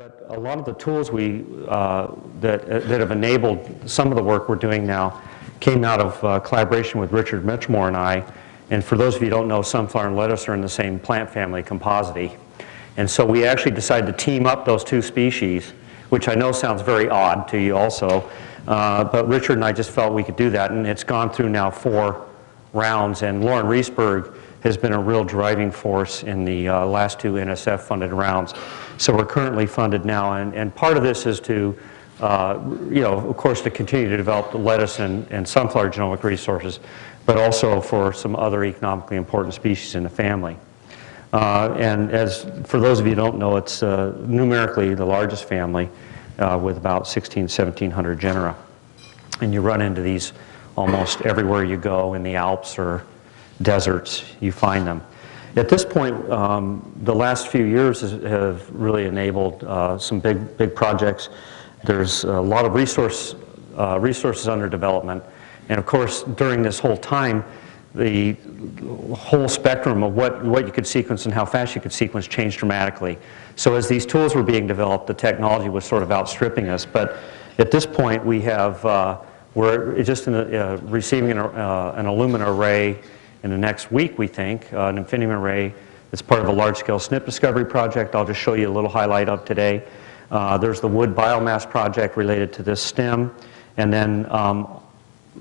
But a lot of the tools that have enabled some of the work we're doing now came out of collaboration with Richard Mitchmore and I. And for those of you who don't know, sunflower and lettuce are in the same plant family, Compositae. And so we actually decided to team up those two species, which I know sounds very odd to you also. But Richard and I just felt we could do that. And it's gone through now 4 rounds. And Lauren Reesberg has been a real driving force in the last 2 NSF-funded rounds. So we're currently funded now, and part of this is to, of course, to continue to develop the lettuce and sunflower genomic resources, but also for some other economically important species in the family. And as for those of you who don't know, it's numerically the largest family with about 1,1700 genera. And you run into these almost everywhere you go in the Alps or deserts, you find them. At this point, the last few years have really enabled some big projects. There's a lot of resources under development. And of course, during this whole time, the whole spectrum of what you could sequence and how fast you could sequence changed dramatically. So as these tools were being developed, the technology was sort of outstripping us. But at this point, we have, we're just receiving an Illumina array in the next week, we think, an Infinium array that's part of a large-scale SNP discovery project. I'll just show you a little highlight of today. There's the wood biomass project related to this stem. And then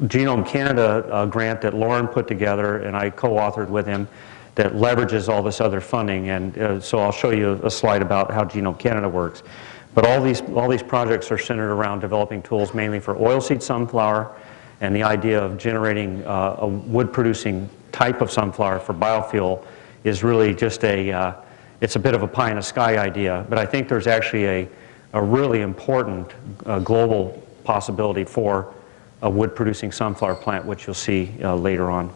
Genome Canada grant that Lauren put together, and I co-authored with him, that leverages all this other funding. And so I'll show you a slide about how Genome Canada works. But all these projects are centered around developing tools mainly for oilseed sunflower, and the idea of generating a wood-producing type of sunflower for biofuel is really just it's a bit of a pie in the sky idea, but I think there's actually a really important global possibility for a wood-producing sunflower plant, which you'll see later on.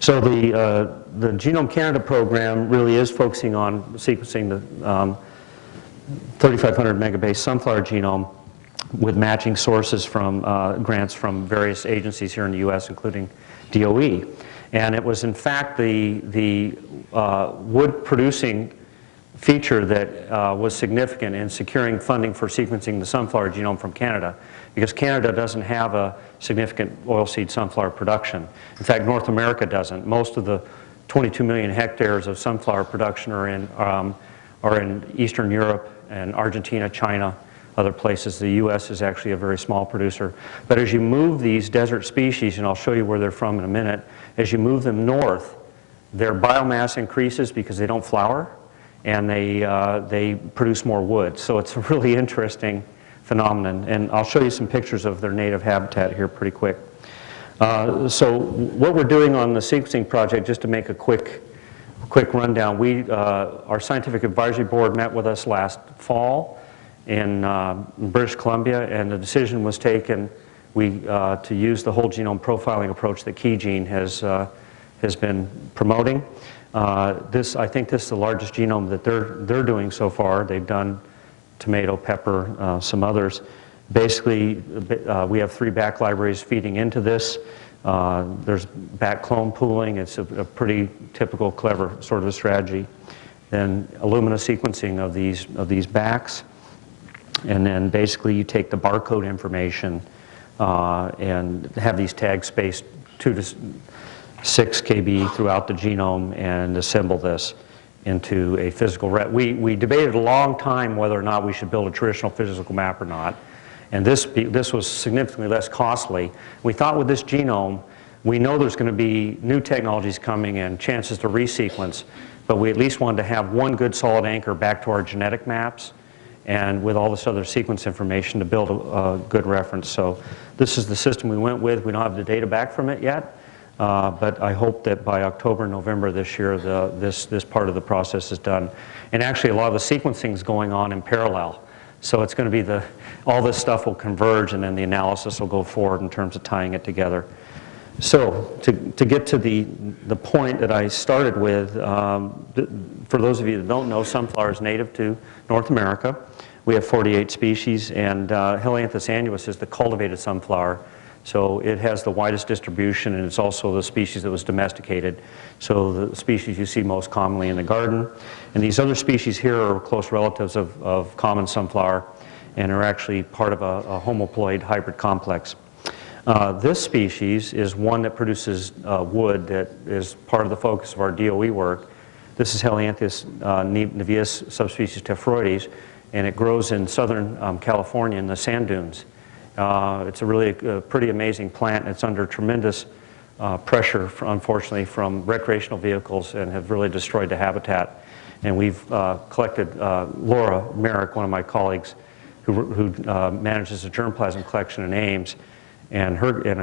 So the Genome Canada program really is focusing on sequencing the 3,500 megabase sunflower genome with matching sources from grants from various agencies here in the US, including DOE. And it was in fact the wood-producing feature that was significant in securing funding for sequencing the sunflower genome from Canada, because Canada doesn't have a significant oilseed sunflower production. In fact, North America doesn't. Most of the 22 million hectares of sunflower production are in Eastern Europe and Argentina, China, other places. The US is actually a very small producer. But as you move these desert species, and I'll show you where they're from in a minute, as you move them north, their biomass increases because they don't flower, and they produce more wood. So it's a really interesting phenomenon. And I'll show you some pictures of their native habitat here pretty quick. So what we're doing on the sequencing project, just to make a quick rundown, our scientific advisory board met with us last fall in British Columbia, and the decision was taken to use the whole genome profiling approach that Keygene has been promoting. I think this is the largest genome that they're doing so far. They've done tomato, pepper, some others. Basically, we have 3 back libraries feeding into this. There's back clone pooling. It's a pretty typical, clever sort of a strategy. Then Illumina sequencing of these backs. And then basically you take the barcode information and have these tags spaced 2 to 6 kb throughout the genome and assemble this into a physical we debated a long time whether or not we should build a traditional physical map or not. And this was significantly less costly. We thought with this genome, we know there's going to be new technologies coming and chances to resequence, but we at least wanted to have one good solid anchor back to our genetic maps, and with all this other sequence information to build a good reference. So this is the system we went with. We don't have the data back from it yet, but I hope that by October, November this year, this part of the process is done. And actually, a lot of the sequencing is going on in parallel. So it's going to be all this stuff will converge, and then the analysis will go forward in terms of tying it together. So to get to the point that I started with, for those of you that don't know, sunflower is native to North America. We have 48 species, and Helianthus annuus is the cultivated sunflower. So it has the widest distribution, and it's also the species that was domesticated. So the species you see most commonly in the garden. And these other species here are close relatives of common sunflower and are actually part of a homoploid hybrid complex. This species is one that produces wood that is part of the focus of our DOE work. This is Helianthus niveus subspecies tephroides, and it grows in southern California in the sand dunes. It's a really pretty amazing plant. It's under tremendous pressure, unfortunately, from recreational vehicles and have really destroyed the habitat. And we've collected Laura Merrick, one of my colleagues, who manages a germplasm collection in Ames, and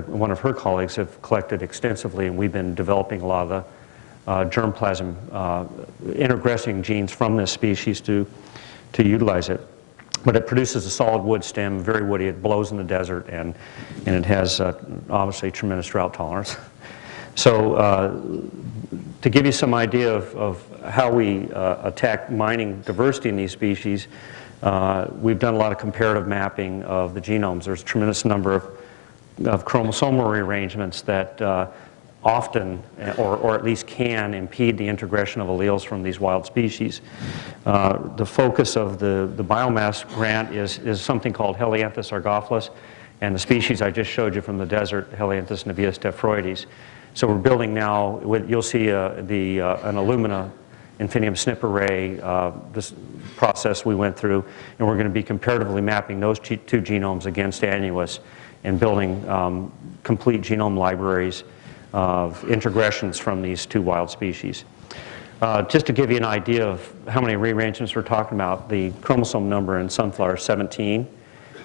one of her colleagues have collected extensively, and we've been developing a lot of the germplasm introgressing genes from this species to utilize it. But it produces a solid wood stem, very woody. It blows in the desert, and it has obviously tremendous drought tolerance. So to give you some idea of how we attack mining diversity in these species, we've done a lot of comparative mapping of the genomes. There's a tremendous number of chromosomal rearrangements that often, or at least can, impede the introgression of alleles from these wild species. The focus of the biomass grant is something called Helianthus argophilus, and the species I just showed you from the desert, Helianthus niveus tephroides. So we're building now, you'll see an alumina infinium SNP array, this process we went through, and we're going to be comparatively mapping those two genomes against Annuus and building complete genome libraries of introgressions from these two wild species. Just to give you an idea of how many rearrangements we're talking about, the chromosome number in sunflower is 17.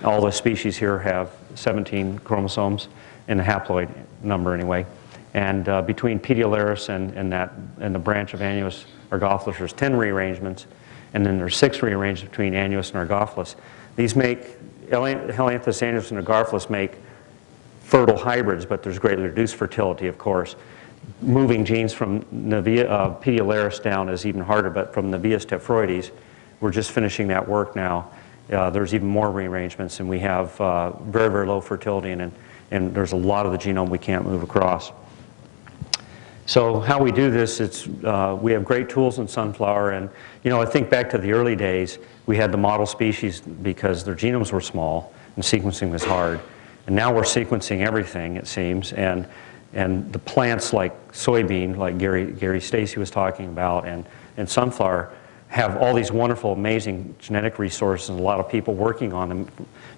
All the species here have 17 chromosomes in the haploid number anyway. And between Pyrolysis and the branch of Annuus argophilus, there's 10 rearrangements, and then there's 6 rearrangements between Annuus and argophilus. These make, Helianthus, Annuus, and argophilus make fertile hybrids, but there's greatly reduced fertility, of course. Moving genes from Pyrolysis down is even harder, but from Niveus tephroides, we're just finishing that work now. There's even more rearrangements, and we have very, very low fertility, and there's a lot of the genome we can't move across. So how we do this, we have great tools in sunflower, and I think back to the early days, we had the model species because their genomes were small and sequencing was hard. And now we're sequencing everything, it seems, and the plants like soybean, like Gary Stacy was talking about, and sunflower have all these wonderful, amazing genetic resources, and a lot of people working on them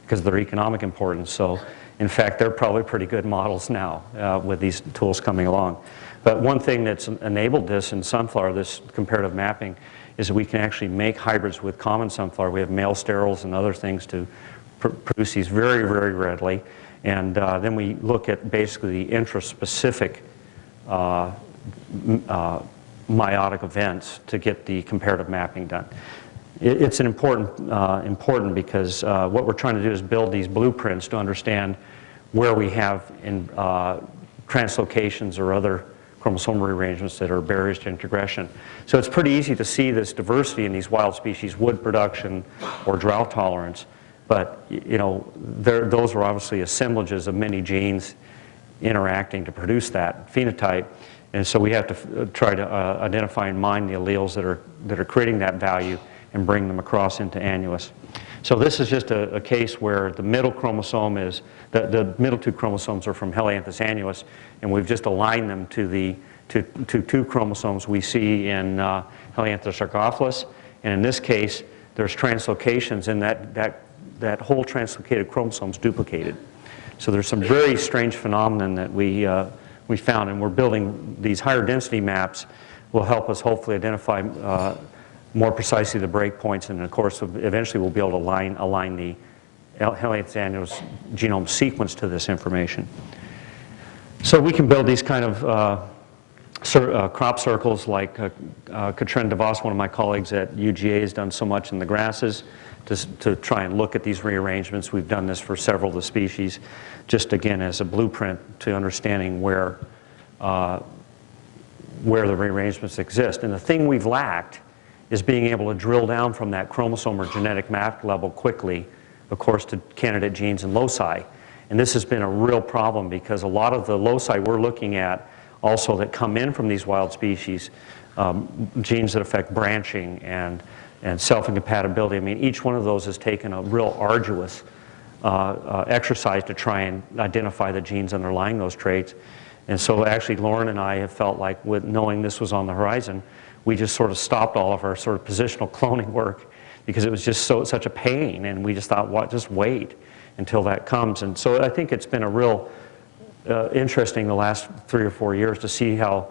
because of their economic importance. So, in fact, they're probably pretty good models now with these tools coming along. But one thing that's enabled this in sunflower, this comparative mapping, is that we can actually make hybrids with common sunflower. We have male sterols and other things to produce these very, very readily. And then we look at basically the intraspecific meiotic events to get the comparative mapping done. It's an important because what we're trying to do is build these blueprints to understand where we have in translocations or other chromosomal rearrangements that are barriers to introgression. So it's pretty easy to see this diversity in these wild species, wood production or drought tolerance. But those are obviously assemblages of many genes interacting to produce that phenotype, and so we have to try to identify and mine the alleles that are creating that value and bring them across into Annuus. So this is just a case where the middle chromosome is the middle 2 chromosomes are from Helianthus annuus, and we've just aligned them to the two chromosomes we see in Helianthus argophilus, and in this case, there's translocations, and that whole translocated chromosome is duplicated. So there's some very strange phenomenon that we found, and we're building these higher density maps will help us hopefully identify more precisely the breakpoints, and of course eventually we'll be able to align the Helianthus annuus genome sequence to this information. So we can build these kind of crop circles like Katrin DeVos, one of my colleagues at UGA, has done so much in the grasses to try and look at these rearrangements. We've done this for several of the species, just again as a blueprint to understanding where the rearrangements exist. And the thing we've lacked is being able to drill down from that chromosome or genetic map level quickly, of course, to candidate genes and loci. And this has been a real problem because a lot of the loci we're looking at also that come in from these wild species, genes that affect branching and self-incompatibility. I mean, each one of those has taken a real arduous exercise to try and identify the genes underlying those traits. And so actually Lauren and I have felt like, with knowing this was on the horizon, we just sort of stopped all of our sort of positional cloning work because it was just such a pain, and we just thought, what, just wait until that comes. And so I think it's been a real interesting the last 3 or 4 years to see how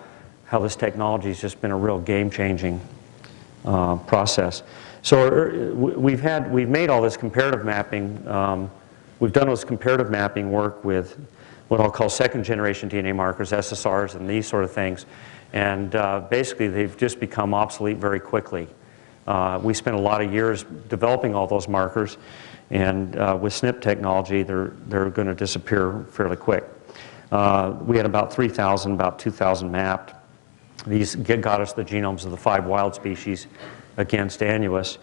this technology has just been a real game-changing process. So we've made all this comparative mapping. We've done this comparative mapping work with what I'll call second-generation DNA markers, SSRs, and these sort of things. And basically, they've just become obsolete very quickly. We spent a lot of years developing all those markers, and with SNP technology, they're going to disappear fairly quick. We had about 3,000, about 2,000 mapped. These got us the genomes of the 5 wild species against Annuus.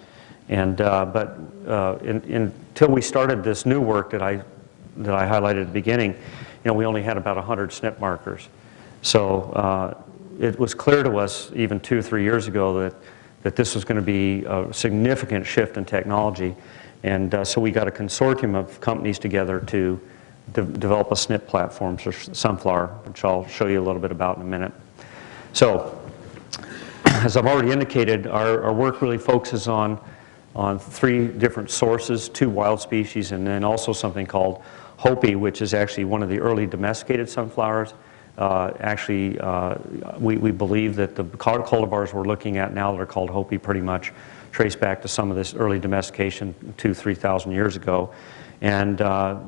And, until we started this new work that I highlighted at the beginning, we only had about 100 SNP markers. So it was clear to us even 2 or 3 years ago that this was going to be a significant shift in technology. And so we got a consortium of companies together to develop a SNP platform for sunflower, which I'll show you a little bit about in a minute. So, as I've already indicated, our work really focuses on 3 different sources, 2 wild species, and then also something called Hopi, which is actually one of the early domesticated sunflowers. We believe that the cultivars we're looking at now that are called Hopi pretty much trace back to some of this early domestication 2,000–3,000 years ago. And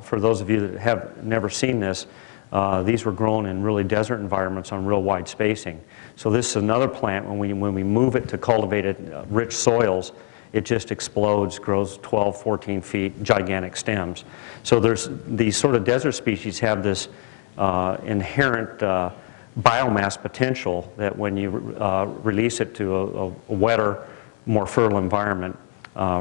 for those of you that have never seen this, these were grown in really desert environments on real wide spacing. So this is another plant, when we move it to cultivated rich soils, it just explodes, grows 12, 14 feet, gigantic stems. So these sort of desert species have this inherent biomass potential that when you release it to a wetter, more fertile environment,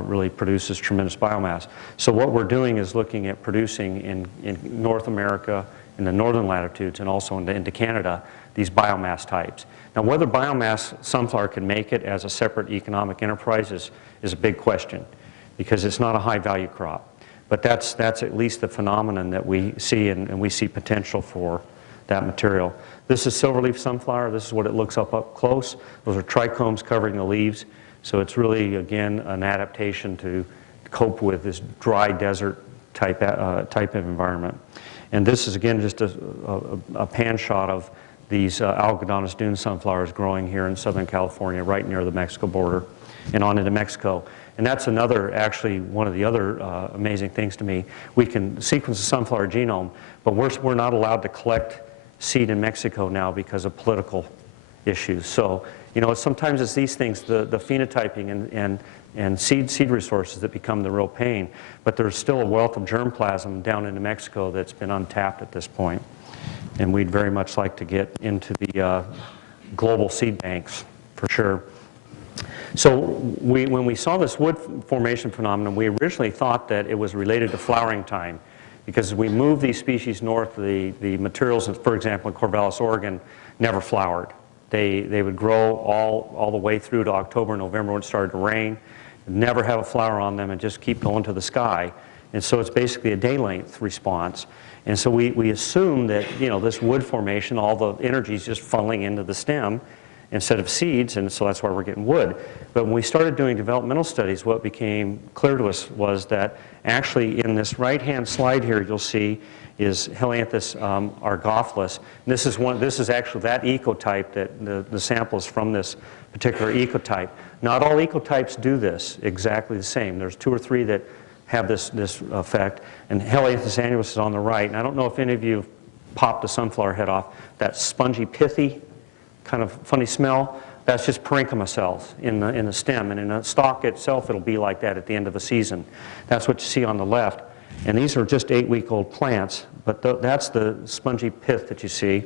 really produces tremendous biomass. So what we're doing is looking at producing in North America, in the northern latitudes, and also into Canada, these biomass types. Now, whether biomass sunflower can make it as a separate economic enterprise is a big question, because it's not a high-value crop. But that's at least the phenomenon that we see, and we see potential for that material. This is silverleaf sunflower. This is what it looks up close. Those are trichomes covering the leaves. So it's really, again, an adaptation to cope with this dry desert type of environment. And this is, again, just a pan shot of these Algodonis dune sunflowers growing here in Southern California, right near the Mexico border and on into Mexico. And that's actually one of the other amazing things to me. We can sequence the sunflower genome, but we're not allowed to collect seed in Mexico now because of political issues. So, sometimes it's these things, the phenotyping and seed resources that become the real pain. But there's still a wealth of germplasm down into Mexico that's been untapped at this point. And we'd very much like to get into the global seed banks, for sure. So when we saw this wood formation phenomenon, we originally thought that it was related to flowering time. Because as we moved these species north, the materials, for example, in Corvallis, Oregon, never flowered. They would grow all the way through to October, November when it started to rain, never have a flower on them, and just keep going to the sky. And so it's basically a day-length response. And so we assume that, this wood formation, all the energy is just funneling into the stem instead of seeds, and so that's why we're getting wood. But when we started doing developmental studies, what became clear to us was that actually in this right-hand slide here, you'll see is Helianthus argophilus. And this is actually that ecotype that the sample is from this particular ecotype. Not all ecotypes do this exactly the same. There's 2 or 3 that have this effect, and Helianthus annuus is on the right. And I don't know if any of you have popped a sunflower head off. That spongy, pithy, kind of funny smell, that's just parenchyma cells in the stem. And in the stalk itself, it'll be like that at the end of the season. That's what you see on the left. And these are just 8-week-old plants, but that's the spongy pith that you see.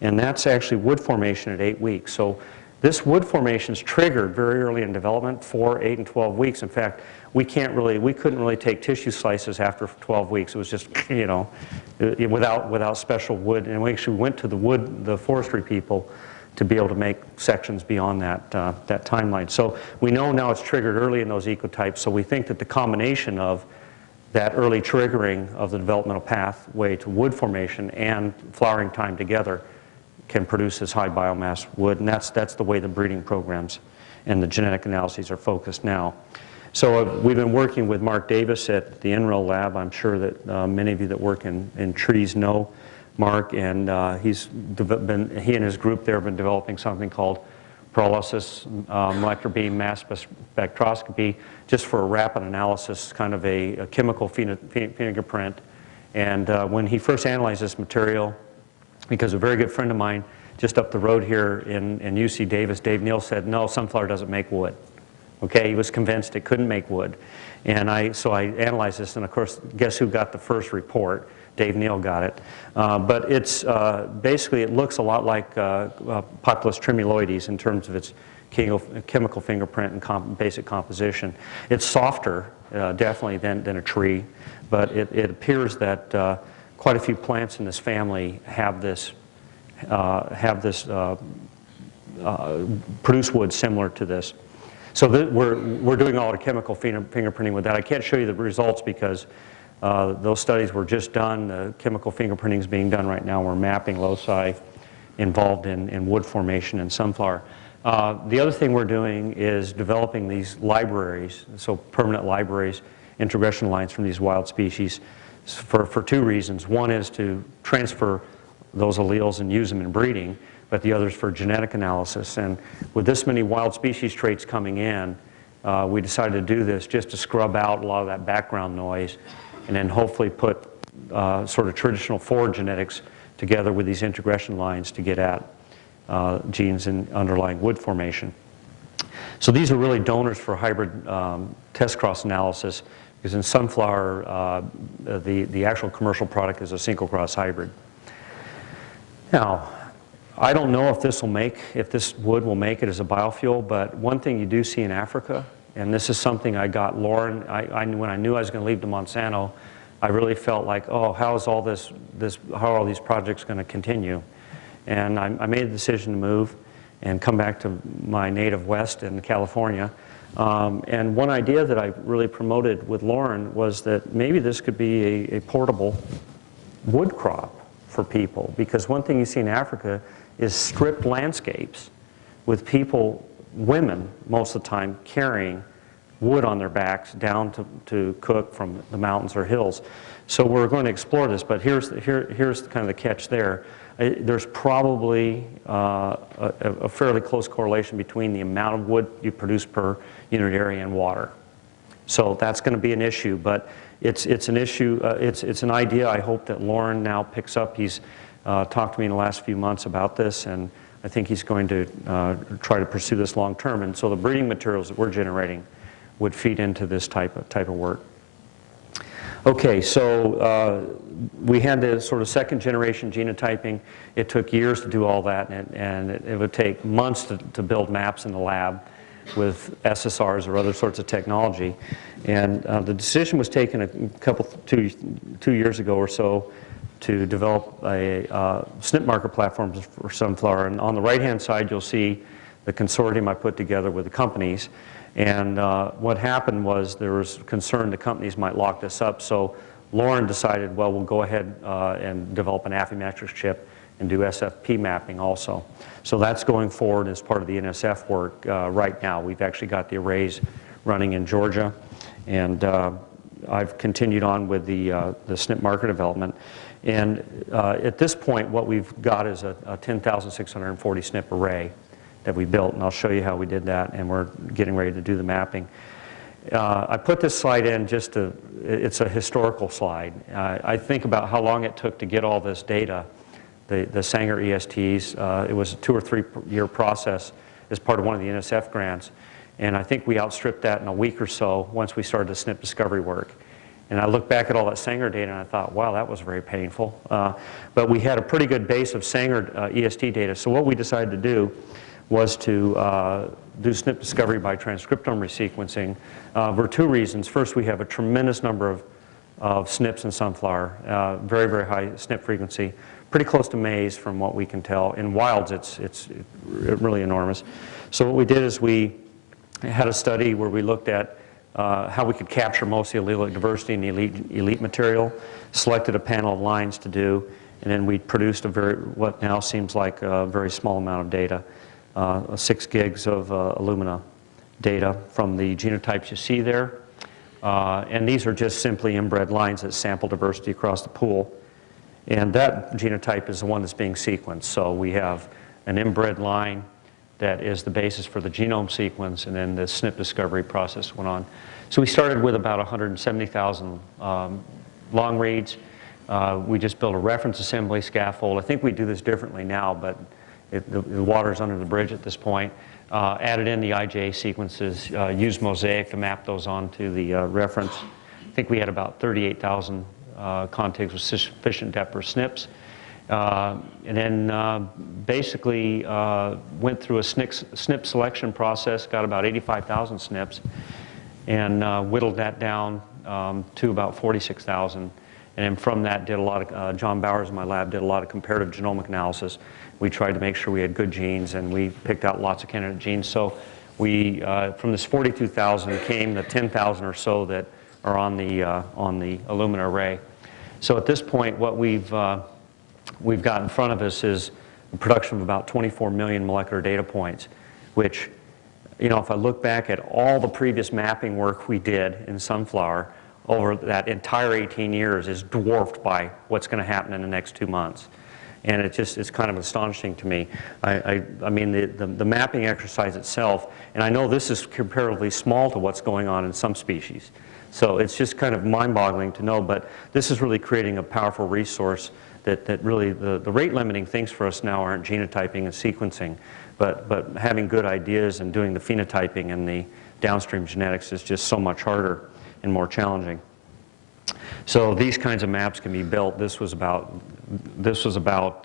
And that's actually wood formation at 8 weeks. So this wood formation is triggered very early in development, 4, 8, and 12 weeks. In fact, we couldn't really take tissue slices after 12 weeks. It was just, you know, without special wood. And we actually went to the forestry people to be able to make sections beyond that timeline. So we know now it's triggered early in those ecotypes, so we think that the combination of that early triggering of the developmental pathway to wood formation and flowering time together can produce this high biomass wood, and that's the way the breeding programs and the genetic analyses are focused now. So we've been working with Mark Davis at the NREL lab. I'm sure that many of you that work in trees know Mark, and he and his group there have been developing something called Pyrolysis, molecular beam mass spectroscopy, just for a rapid analysis, kind of a chemical fingerprint. And when he first analyzed this material, because a very good friend of mine just up the road here in UC Davis, Dave Neal, said, no, sunflower doesn't make wood. Okay, he was convinced it couldn't make wood. And so I analyzed this, and of course, guess who got the first report? Dave Neal got it. But it's basically, it looks a lot like Populus tremuloides in terms of its chemical fingerprint and basic composition. It's softer, definitely, than a tree, but it appears that quite a few plants in this family have this produce wood similar to this. So we're doing all the chemical fingerprinting with that. I can't show you the results because those studies were just done. The chemical fingerprinting is being done right now. We're mapping loci involved in wood formation in sunflower. The other thing we're doing is developing these libraries, so permanent libraries, introgression lines from these wild species for two reasons. One is to transfer those alleles and use them in breeding, but the other is for genetic analysis. And with this many wild species traits coming in, we decided to do this just to scrub out a lot of that background noise and then hopefully put sort of traditional forward genetics together with these introgression lines to get at genes in underlying wood formation. So these are really donors for hybrid test cross analysis, because in sunflower, the actual commercial product is a single cross hybrid. Now, I don't know if this wood will make it as a biofuel, but one thing you do see in Africa, and this is something I got Lauren, when I knew I was going to leave to Monsanto, I really felt like, oh, how are all these projects going to continue? And I made a decision to move and come back to my native West in California. And one idea that I really promoted with Lauren was that maybe this could be a portable wood crop for people, because one thing you see in Africa is stripped landscapes with people, women most of the time, carrying wood on their backs down to cook from the mountains or hills. So we're going to explore this, but here's kind of the catch there. There's probably a fairly close correlation between the amount of wood you produce per unit area and water. So that's going to be an issue, but it's an issue, it's an idea I hope that Lauren now picks up. He's talked to me in the last few months about this, and I think he's going to try to pursue this long term. And so the breeding materials that we're generating would feed into this type of work. Okay, so we had the sort of second generation genotyping. It took years to do all that, and it would take months to build maps in the lab with SSRs or other sorts of technology. And the decision was taken two years ago or so to develop a SNP marker platform for sunflower. And on the right-hand side, you'll see the consortium I put together with the companies. And what happened was there was concern the companies might lock this up. So Lauren decided, well, we'll go ahead and develop an Affymetrix chip and do SFP mapping also. So that's going forward as part of the NSF work right now. We've actually got the arrays running in Georgia. And I've continued on with the SNP marker development. And at this point, what we've got is a 10,640 SNP array that we built, and I'll show you how we did that, and we're getting ready to do the mapping. I put this slide in it's a historical slide. I think about how long it took to get all this data, the Sanger ESTs. It was a 2 or 3 year process as part of one of the NSF grants, and I think we outstripped that in a week or so once we started the SNP discovery work. And I look back at all that Sanger data and I thought, wow, that was very painful. But we had a pretty good base of Sanger EST data, so what we decided to do was to do SNP discovery by transcriptome resequencing for two reasons. First, we have a tremendous number of SNPs in sunflower, very, very high SNP frequency, pretty close to maize from what we can tell. In wilds, it's really enormous. So what we did is we had a study where we looked at how we could capture most of the allelic diversity in the elite material, selected a panel of lines to do, and then we produced what now seems like a very small amount of data, 6 gigs of Illumina data from the genotypes you see there. And these are just simply inbred lines that sample diversity across the pool. And that genotype is the one that's being sequenced. So we have an inbred line that is the basis for the genome sequence, and then the SNP discovery process went on. So we started with about 170,000 long reads. We just built a reference assembly scaffold. I think we do this differently now, but the water's under the bridge at this point. Added in the IJ sequences, used Mosaic to map those onto the reference. I think we had about 38,000 contigs with sufficient depth for SNPs. And then basically went through a SNP selection process, got about 85,000 SNPs, and whittled that down to about 46,000. And then from that, did a lot of, John Bowers in my lab did a lot of comparative genomic analysis. We tried to make sure we had good genes, and we picked out lots of candidate genes. So we, from this 42,000 came the 10,000 or so that are on the Illumina array. So at this point, what we've got in front of us is the production of about 24 million molecular data points, which, you know, if I look back at all the previous mapping work we did in sunflower over that entire 18 years is dwarfed by what's going to happen in the next 2 months. And it's kind of astonishing to me. I mean, the mapping exercise itself, and I know this is comparatively small to what's going on in some species. So it's just kind of mind-boggling to know, but this is really creating a powerful resource that really the rate-limiting things for us now aren't genotyping and sequencing, but having good ideas and doing the phenotyping and the downstream genetics is just so much harder and more challenging. So these kinds of maps can be built. This was about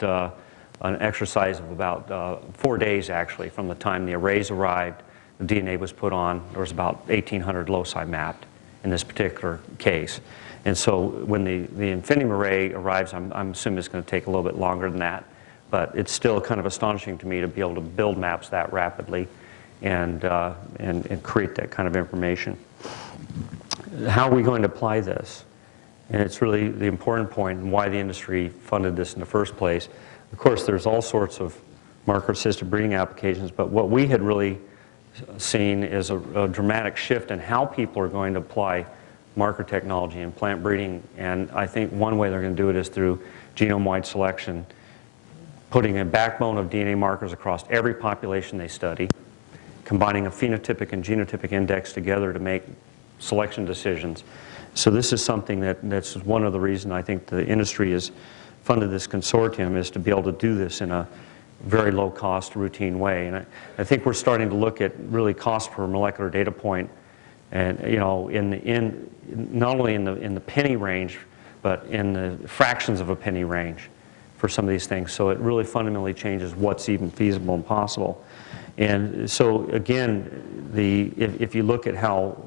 an exercise of about 4 days, actually, from the time the arrays arrived, the DNA was put on. There was about 1,800 loci mapped in this particular case. And so when the Infinium array arrives, I'm assuming it's going to take a little bit longer than that. But it's still kind of astonishing to me to be able to build maps that rapidly and create that kind of information. How are we going to apply this? And it's really the important point and why the industry funded this in the first place. Of course, there's all sorts of marker-assisted breeding applications, but what we had really seen is a dramatic shift in how people are going to apply marker technology in plant breeding. And I think one way they're going to do it is through genome-wide selection, putting a backbone of DNA markers across every population they study, combining a phenotypic and genotypic index together to make selection decisions. So this is something that's one of the reasons I think the industry has funded this consortium, is to be able to do this in a very low-cost, routine way. And I think we're starting to look at really cost per molecular data point, and you know, not only in the penny range, but in the fractions of a penny range for some of these things. So it really fundamentally changes what's even feasible and possible. And so again, if you look at how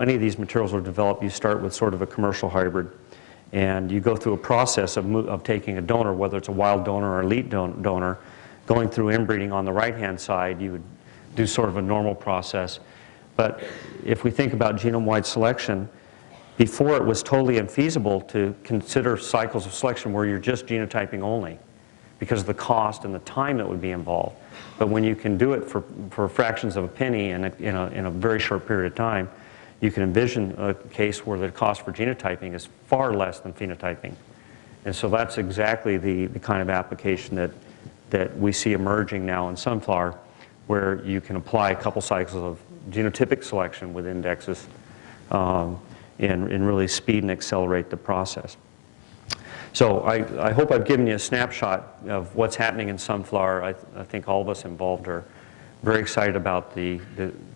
any of these materials are developed, you start with sort of a commercial hybrid, and you go through a process of taking a donor, whether it's a wild donor or elite donor, going through inbreeding on the right-hand side. You would do sort of a normal process. But if we think about genome-wide selection, before it was totally infeasible to consider cycles of selection where you're just genotyping only because of the cost and the time that would be involved. But when you can do it for fractions of a penny in a very short period of time, you can envision a case where the cost for genotyping is far less than phenotyping. And so that's exactly the kind of application that we see emerging now in sunflower, where you can apply a couple cycles of genotypic selection with indexes and really speed and accelerate the process. So I hope I've given you a snapshot of what's happening in sunflower. I think all of us involved are very excited about the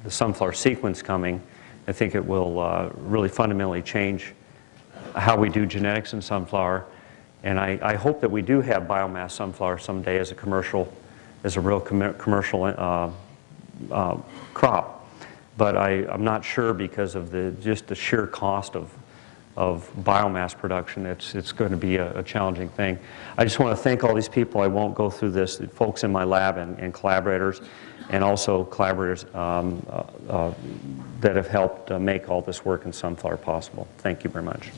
sunflower sequence coming. I think it will really fundamentally change how we do genetics in sunflower. And I hope that we do have biomass sunflower someday as a real commercial crop. But I'm not sure because of just the sheer cost of biomass production. It's going to be a challenging thing. I just want to thank all these people. I won't go through this, the folks in my lab and collaborators, and also collaborators that have helped make all this work in sunflower possible. Thank you very much.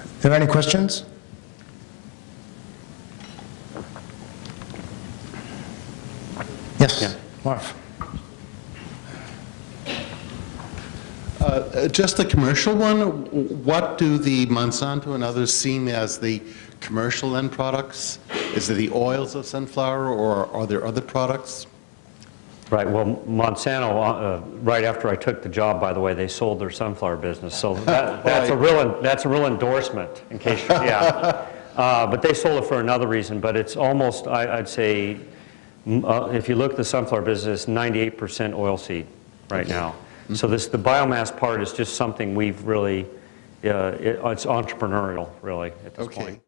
Are there any questions? Yes, yeah. Marv. Just a commercial one, what do the Monsanto and others see as the commercial end products? Is it the oils of sunflower, or are there other products? Right, well, Monsanto, right after I took the job, by the way, they sold their sunflower business, so that's a real endorsement, in case you, yeah. But they sold it for another reason, but it's almost, I'd say, if you look at the sunflower business, 98% oilseed right now. So the biomass part is just something we've really, it's entrepreneurial, really, at this point.